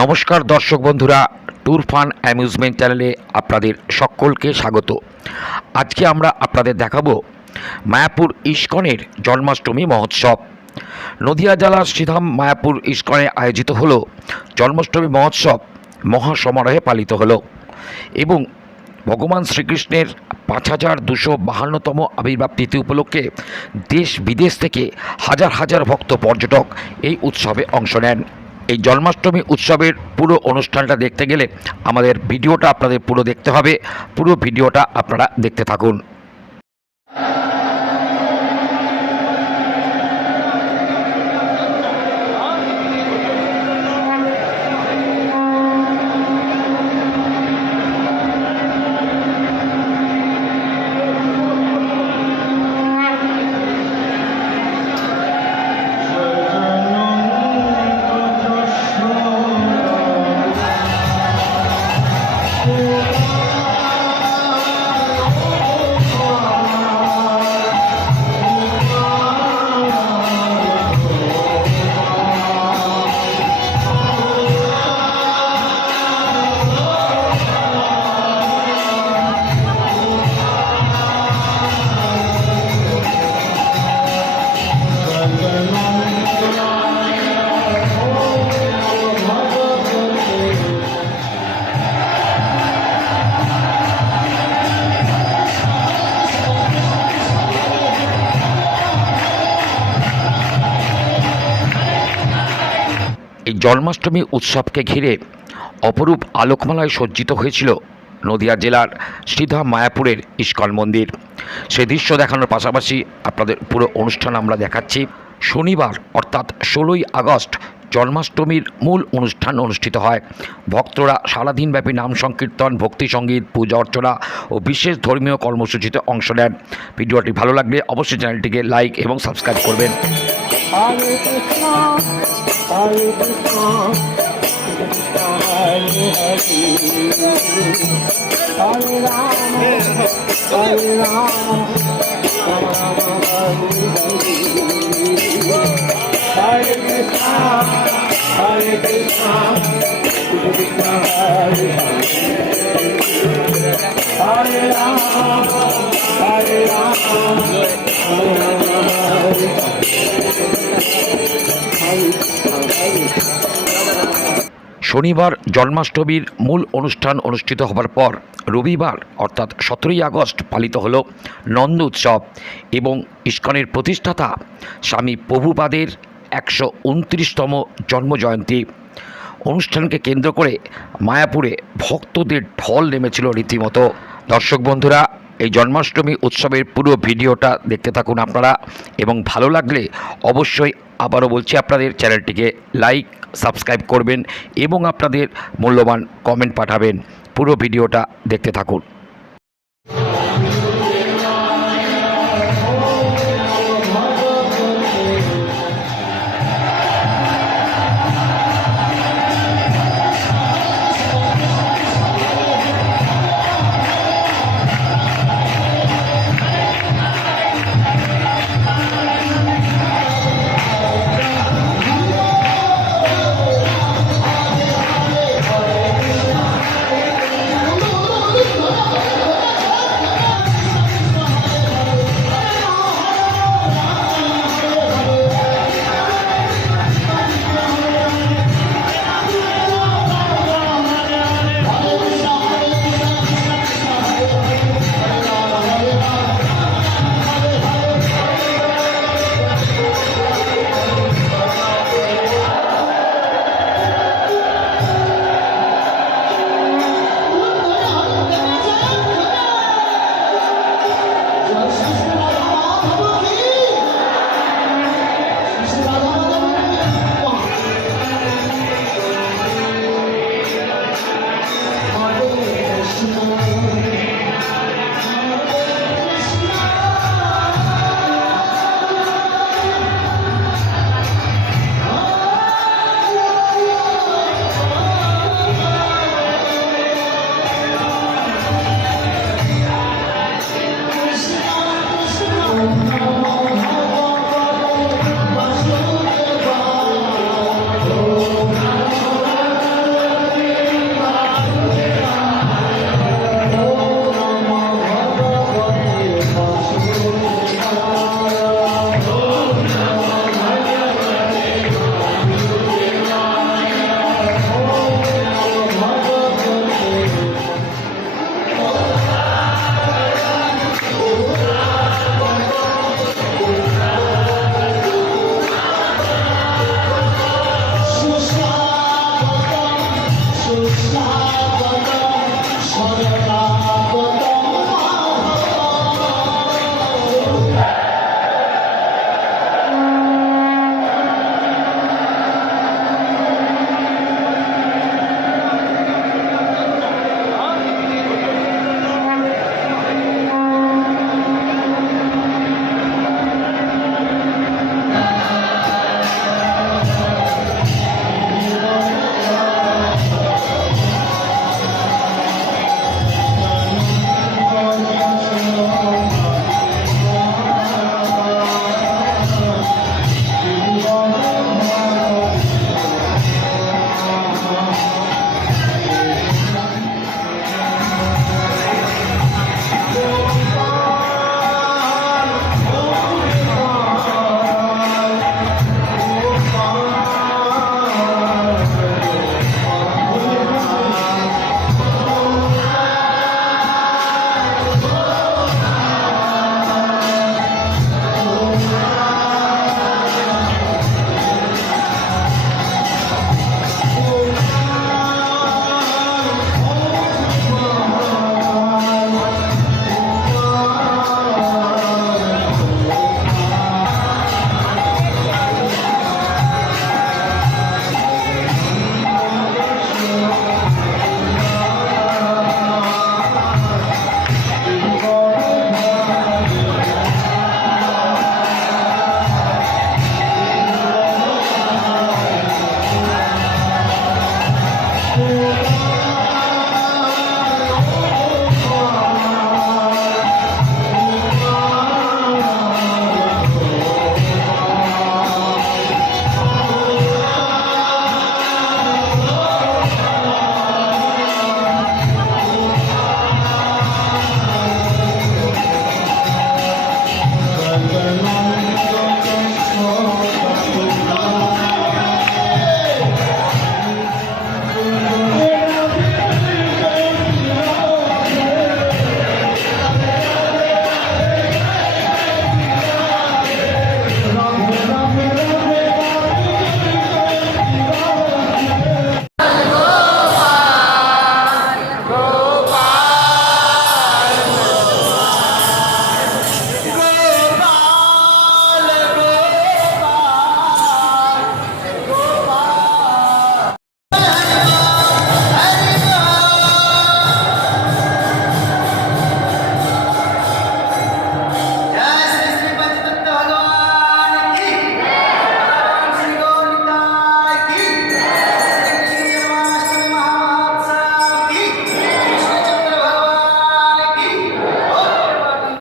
নমস্কার দর্শক বন্ধুরা, ট্যুর ফান অ্যামিউজমেন্ট চ্যানেলে আপনাদের সকলকে স্বাগত। আজকে আমরা আপনাদের দেখাবো মায়াপুর ইস্কনের জন্মাষ্টমী মহোৎসব। নদিয়া জেলার শ্রীধাম মায়াপুর ইস্কনে আয়োজিত হলো জন্মাষ্টমী মহোৎসব মহাসমারোহে পালিত হলো এবং ভগবান শ্রীকৃষ্ণের 5252তম আবির্ভাব তিথি উপলক্ষে দেশ বিদেশ থেকে হাজার হাজার ভক্ত পর্যটক এই উৎসবে অংশ নেন। এই জন্মাষ্টমী উৎসবের পুরো অনুষ্ঠানটা দেখতে গেলে আমাদের ভিডিওটা আপনাদের পুরো দেখতে হবে। পুরো ভিডিওটা আপনারা দেখতে থাকুন। এই জন্মাষ্টমী উৎসবকে ঘিরে অপরূপ আলোকমালায় সজ্জিত হয়েছিল নদিয়া জেলার শ্রীধাম মায়াপুরের ইস্কন মন্দির। সেই দৃশ্য দেখানোর পাশাপাশি আপনাদের পুরো অনুষ্ঠান আমরা দেখাচ্ছি। শনিবার অর্থাৎ 16ই আগস্ট জন্মাষ্টমীর মূল অনুষ্ঠান অনুষ্ঠিত হয়। ভক্তরা সারাদিনব্যাপী নাম সংকীর্তন, ভক্তি সঙ্গীত, পূজা অর্চনা ও বিশেষ ধর্মীয় কর্মসূচিতে অংশ নেন। ভিডিওটি ভালো লাগলে অবশ্যই চ্যানেলটিকে লাইক এবং সাবস্ক্রাইব করবেন। Hare Krishna, Hare Krishna, Krishna Hare Hare, Hare Rama, Hare Rama, Rama Hare Hare, Hare Krishna, Hare Krishna, Krishna Hare Hare, Hare Rama, Hare Rama, Rama Hare Hare। শনিবার জন্মাষ্টমীর মূল অনুষ্ঠান অনুষ্ঠিত হবার পর রবিবার অর্থাৎ 17ই আগস্ট পালিত হলো নন্দ উৎসব এবং ইস্কনের প্রতিষ্ঠাতা স্বামী প্রভুপাদের 129তম জন্মজয়ন্তী। অনুষ্ঠানকে কেন্দ্র করে মায়াপুরে ভক্তদের ঢল নেমেছিল রীতিমতো। দর্শক বন্ধুরা, এই জন্মাষ্টমী উৎসবের পুরো ভিডিওটা দেখতে থাকুন আপনারা এবং ভালো লাগলে অবশ্যই আবারও বলছি আপনাদের চ্যানেলটিকে লাইক সাবস্ক্রাইব করবেন এবং আপনাদের মূল্যবান কমেন্ট পাঠাবেন। পুরো ভিডিওটা দেখতে থাকুন।